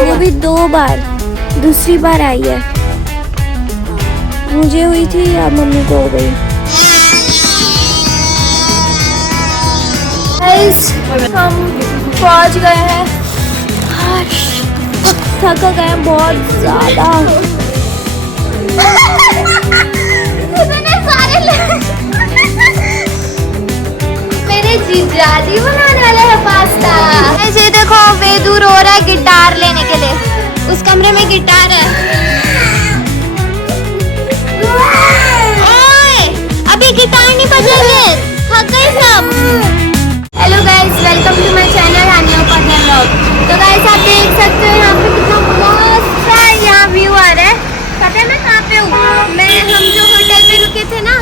वो भी 2 बार, दूसरी बार आई है। मुझे हुई थी या मम्मी को हो गई। हम पहुंच गए हैं, थक गए हैं बहुत ज्यादा। मेरे जीजाजी बनाने वाले हैं पास्ता। ऐसे देखो वेदू रो रहा है गिटार लेने के लिए, उस कमरे में गिटार है। ओए, अभी गिटार नहीं बजेंगे, थक गए सब। Hello guys, welcome to my channel Haniya partner vlog. तो गाइस आप देख सकते हो यहाँ पे कितना मस्त है, यहाँ व्यू आ रहा है। पता है मैं कहाँ पे हूँ? हम जो होटल में रुके थे ना,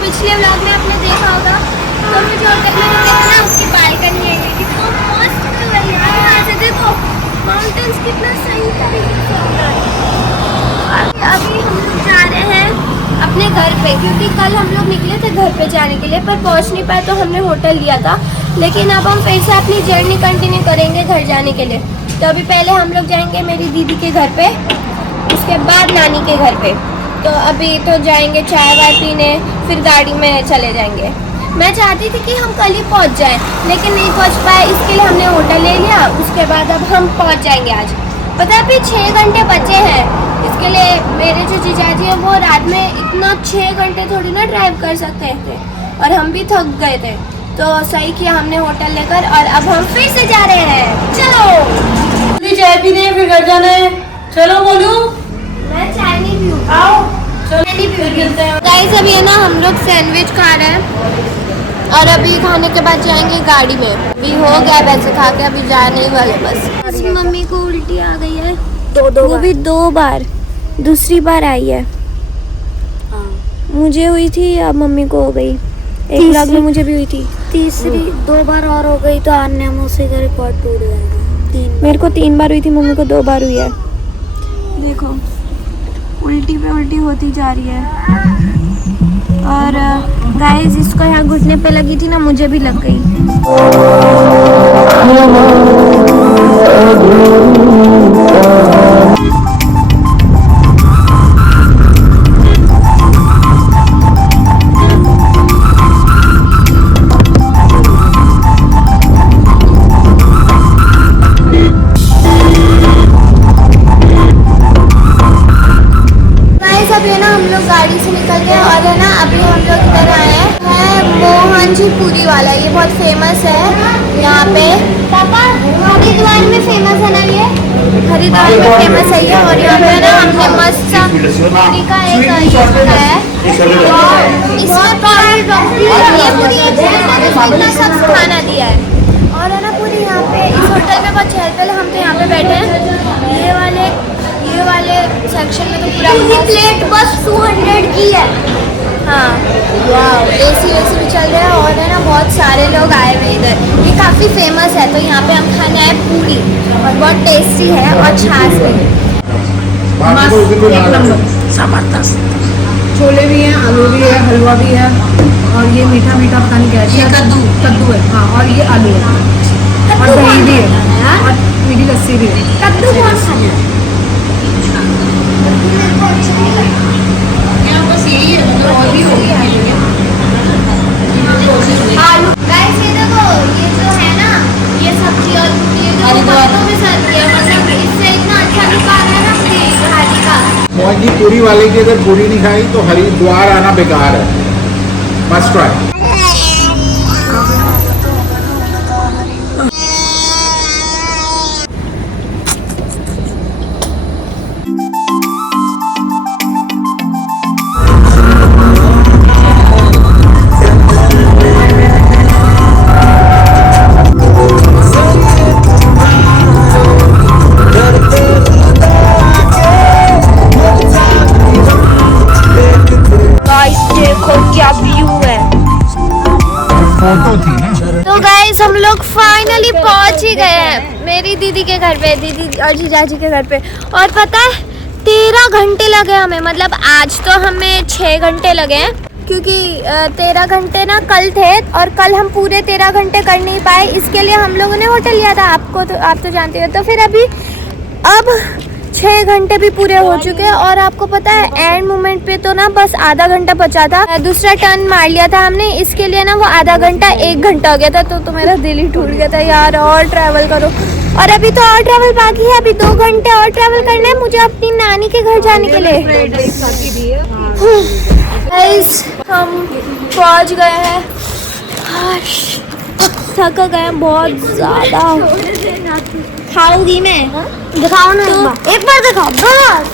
पिछले व्लॉग में आपने देखा होगा, तो हम जो होटल में रुके थे ना उसकी बालकनी है। कितना मस्त व्यू है यहाँ से, देखो माउंटेन्स कितना सही तरीके से हो रहा है। अभी हम लोग जा रहे हैं अपने घर पे, क्योंकि कल हम लोग निकले थे घर पे जाने के लिए, पर पहुंच नहीं पाए तो हमने होटल लिया था। लेकिन अब हम फिर से अपनी जर्नी कंटिन्यू करेंगे घर जाने के लिए। तो अभी पहले हम लोग जाएंगे मेरी दीदी के घर पे, उसके बाद नानी के घर पे। तो अभी तो जाएंगे चाय वाय पीने, फिर गाड़ी में चले जाएंगे। मैं चाहती थी कि हम कल ही पहुँच जाएँ, लेकिन नहीं पहुँच पाए, इसके लिए हमने होटल ले लिया। उसके बाद अब हम पहुँच जाएंगे आज। पता है अभी 6 घंटे बचे हैं, इसके लिए मेरे जो जीजाजी हैं वो रात में इतना 6 घंटे थोड़ी ना ड्राइव कर सकते थे, और हम भी थक गए थे। तो सही किया हमने होटल लेकर, और अब हम फिर से जा रहे हैं। चलो चाय पीने फिर घर जाना है। चलो बोलू, मैं चाय नहीं पीऊँ, आओ चलो नहीं पीऊँ। गाइस अभी है ना हम लोग सैंडविच खा रहे हैं, और अभी खाने के बाद जाएंगे गाड़ी में। अभी हो गया वैसे खा के, अभी जाने ही वाले बस। मम्मी को उल्टी आ गई है, वो भी 2 बार, दूसरी बार आई है। मुझे हुई थी या मम्मी को हो गई। एक व्लॉग में मुझे भी हुई थी। तीसरी 2 बार और हो गई तो अन्य मुझसे का रिकॉर्ड टूट जाएगा। मेरे को 3 बार हुई थी, मम्मी को 2 बार हुई है। देखो उल्टी पे उल्टी होती जा रही है। और गाइस इसको यहाँ घुटने पे लगी थी ना, मुझे भी लग गई। गाड़ी से निकल गए, और है ना अभी हम लोग इधर आए हैं मोहन जी पूरी वाला। ये बहुत फेमस है यहाँ पे। पापा हरिद्वार में फेमस है ना, ये हरिद्वार में फेमस है ये। और यहाँ पे ना हमने मस्त सा पूरी का एक है, इसमें ये पूरी इतना सब खाना दिया है। और है ना पूरी यहाँ पे इस होटल में बहुत चहल पहल, हम तो यहाँ पे बैठे हैं। ये वाले सेक्शन में तो पूरा प्लेट बस 200 की है। हाँ वाह, एसी वेसी भी चल रहा है, और है ना बहुत सारे लोग आए हुए इधर। ये काफ़ी फेमस है, तो यहाँ पे हम खाने आए पूरी, और बहुत टेस्टी है, और छाछ भी। एक नंबर जबरदस्त। छोले भी हैं, आलू भी है, हलवा भी है, और ये मीठा मीठा पता नहीं क्या है, ये कद्दू है। हाँ, और ये आलू है, और दही भी है, और मीठी लस्सी भी है। कद्दू कौन खाना है? बस यही है, मतलब और भी होगी आलू। गाइस ये देखो, ये जो है ना ये सब्जी और ये जो पत्तों में सर्व किया, मतलब इससे इतना अच्छा लुक आ रहा है ना पूरी भाजी का। मोहन जी पूरी वाले की अगर पूरी नहीं खाई तो हरिद्वार आना बेकार है, मस्ट ट्राई। तो गाइस हम लोग फाइनली पहुंच ही गए हैं मेरी दीदी के घर पे, दीदी और जीजाजी के घर पे। और पता है 13 घंटे लगे हमें, मतलब आज तो हमें 6 घंटे लगे हैं, क्योंकि 13 घंटे ना कल थे, और कल हम पूरे 13 घंटे कर नहीं पाए। इसके लिए हम लोगों ने होटल लिया था, आप तो जानते हो। तो फिर अभी अब 6 घंटे भी पूरे हो चुके हैं और आपको पता है एंड मोमेंट पे तो ना बस आधा घंटा बचा था। दूसरा टर्न मार लिया था हमने, इसके लिए ना वो आधा घंटा 1 घंटा हो गया था। तो मेरा दिल ही टूट गया था यार, और ट्रैवल करो। और अभी तो और ट्रैवल बाकी है, अभी 2 घंटे और ट्रैवल करना है मुझे अपनी नानी के घर जाने के लिए। गाइस हम पहुंच गए हैं, थक गए बहुत ज्यादा। खाऊंगी मैं, दिखाओ ना एक बार दिखाओ बस।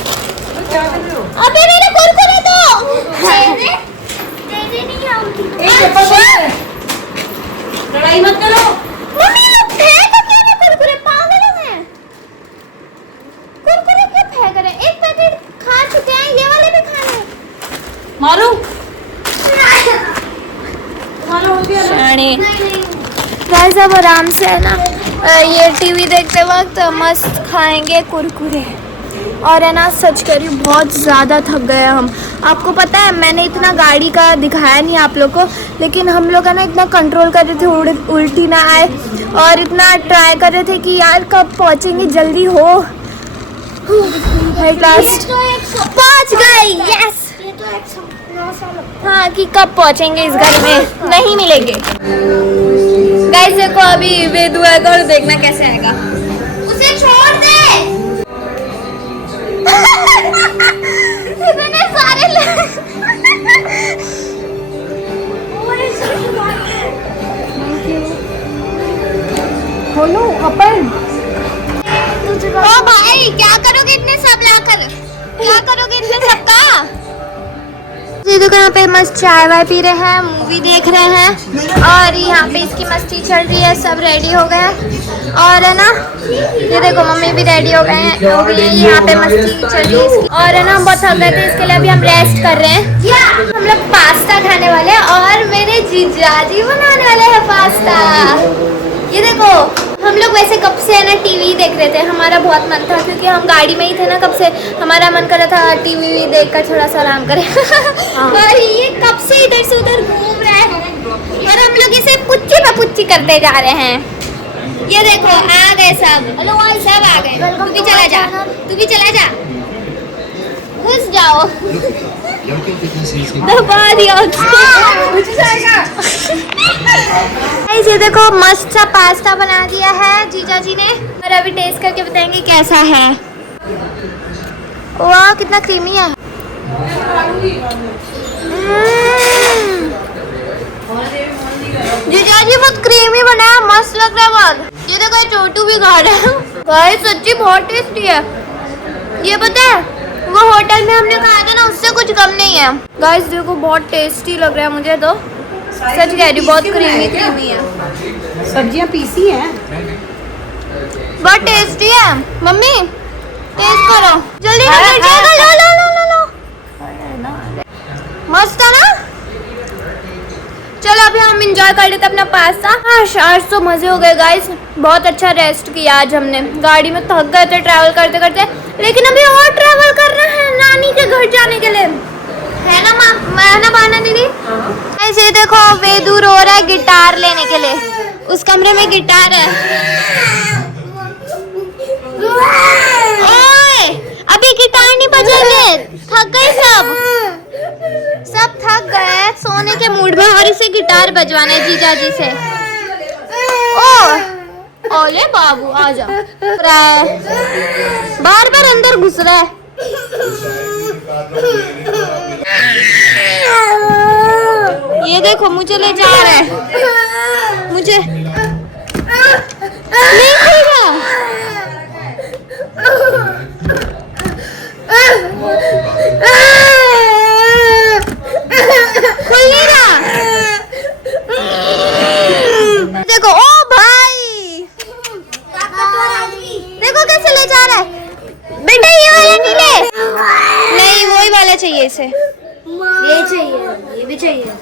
अबे मेरे कुरकुरे दो। दे नहीं आऊंगी। लड़ाई मत करो। मम्मी लोग फेंक क्या ना कुरकुरे, पागल हैं। कुरकुरे क्यों फेंक रहे हैं? एक पैकेट खा चुके हैं, ये वाले भी खाने हैं। मारू गाइस अब आराम से है ना ये टीवी देखते वक्त मस्त खाएंगे कुरकुरे। और है ना सच कह रही हूँ बहुत ज़्यादा थक गए हम। आपको पता है मैंने इतना गाड़ी का दिखाया नहीं आप लोग को, लेकिन हम लोग है ना इतना कंट्रोल कर रहे थे उल्टी ना आए, और इतना ट्राई कर रहे थे कि यार कब पहुँचेंगे, जल्दी हो। लास्ट पहुँच गए, यस। हाँ कि कब पहुँचेंगे इस घर में, नहीं मिलेंगे। गाइस देखो अभी वेदू आएगा और देखना कैसे आएगा। उसे छोड़ दे। इतने सारे खोलो अपन। ओ भाई क्या करोगे इतने सब लाकर, क्या करोगे इतने सबका? ये देखो यहाँ पे मस्त चाय वाय पी रहे हैं, मूवी देख रहे हैं, और यहाँ पे इसकी मस्ती चल रही है। सब रेडी हो गए हैं और है ना ये देखो मम्मी भी रेडी हो गए हैं, हो गई है। यहाँ पे मस्ती चल रही है इसकी, और है ना बहुत थक गए थे, इसके लिए अभी हम रेस्ट कर रहे हैं। हम लोग पास्ता खाने वाले हैं और मेरे जीजाजी बनाने वाले हैं पास्ता। ये देखो हम लोग वैसे कब से है ना टीवी देख रहे थे, हमारा बहुत मन था क्योंकि हम गाड़ी में ही थे ना, कब से हमारा मन कर रहा था टीवी देख कर थोड़ा सा आराम करें। और ये कब से इधर से उधर घूम रहा है और हम लोग इसे पुच्ची पे पुच्ची करते जा रहे हैं। ये देखो आ गए सब, सब आ गए। तू भी चला जा, तू भी चला जा, घुस जाओ। दबा दिया। ये देखो मस्त सा पास्ता बना दिया है जीजा जी ने, और अभी टेस्ट करके बताएंगे कैसा है। वाह कितना क्रीमी है। जीजा जी बहुत क्रीमी बना है, मस्त लग रहा है बहुत। ये देखो छोटू भी खा रहा है। गाइस सच्ची बहुत टेस्टी है। ये पता है वो होटल में हमने खाया था ना, उससे कुछ कम नहीं है। गाइस देखो बहुत टेस्टी लग रहा है मुझे तो, सच कह रही बहुत क्रीमी क्रीमी है। सब्जियां पीसी हैं, बहुत टेस्टी है। मम्मी टेस्ट करो जल्दी, लो लो लो लो लो। मस्त है ना। चलो अभी हम इंजॉय कर लेते अपना पास्ता। आज तो मजे हो गए गाइस, बहुत अच्छा रेस्ट किया आज हमने। गाड़ी में थक गए थे ट्रैवल करते करते, लेकिन अभी और ट्रैवल कर रहे हैं नानी के घर जाने के लिए, है ना मैं ना बाना दीदी। ऐसे देखो वेदू रो रहा है गिटार लेने के लिए, उस कमरे में गिटार है। ओए अभी गिटार नहीं बजेंगे, थक गए सब थक गए सोने के मूड में, और इसे गिटार बजवाना है जीजा जी से। ओ ओले बाबू आ जा, बार बार अंदर घुस रहा है। ये देखो मुझे ले जा रहा है, मुझे नहीं खुलेगा। खुल नहीं रहा। देखो ओ भाई देखो कैसे ले जा रहा है। बेटा ये वाला नहीं ले, नहीं वही वाला चाहिए इसे, ये चाहिए, ये भी चाहिए।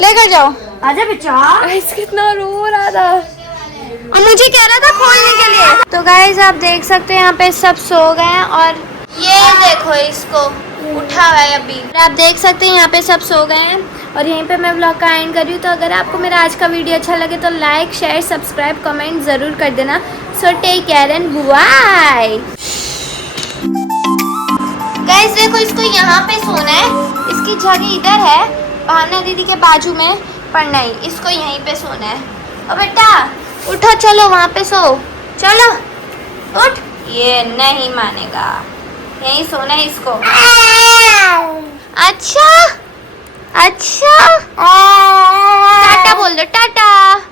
लेकर जाओ। आजा बच्चा। कितना रो रहा था और मुझे कह रहा था खोलने के लिए। तो गाइस आप देख सकते हैं यहाँ पे सब सो गए हैं, और ये देखो इसको उठा हुआ है अभी। आप देख सकते हैं यहाँ पे सब सो गए हैं, और यहीं पे मैं व्लॉग का एंड कर रही हूँ। तो अगर आपको मेरा आज का वीडियो अच्छा लगे तो लाइक शेयर सब्सक्राइब कमेंट ज़रूर कर देना। So take care and bye. Guys देखो, इसको यहाँ पे सोना है, इसकी जगह इधर है भावना दीदी के बाजू में, पर नहीं, इसको यहीं पे सोना है। ओ बेटा उठो, चलो वहाँ पे सो, चलो उठ। ये नहीं मानेगा, यहीं सोना है इसको। अच्छा अच्छा, टाटा बोल दो, टाटा।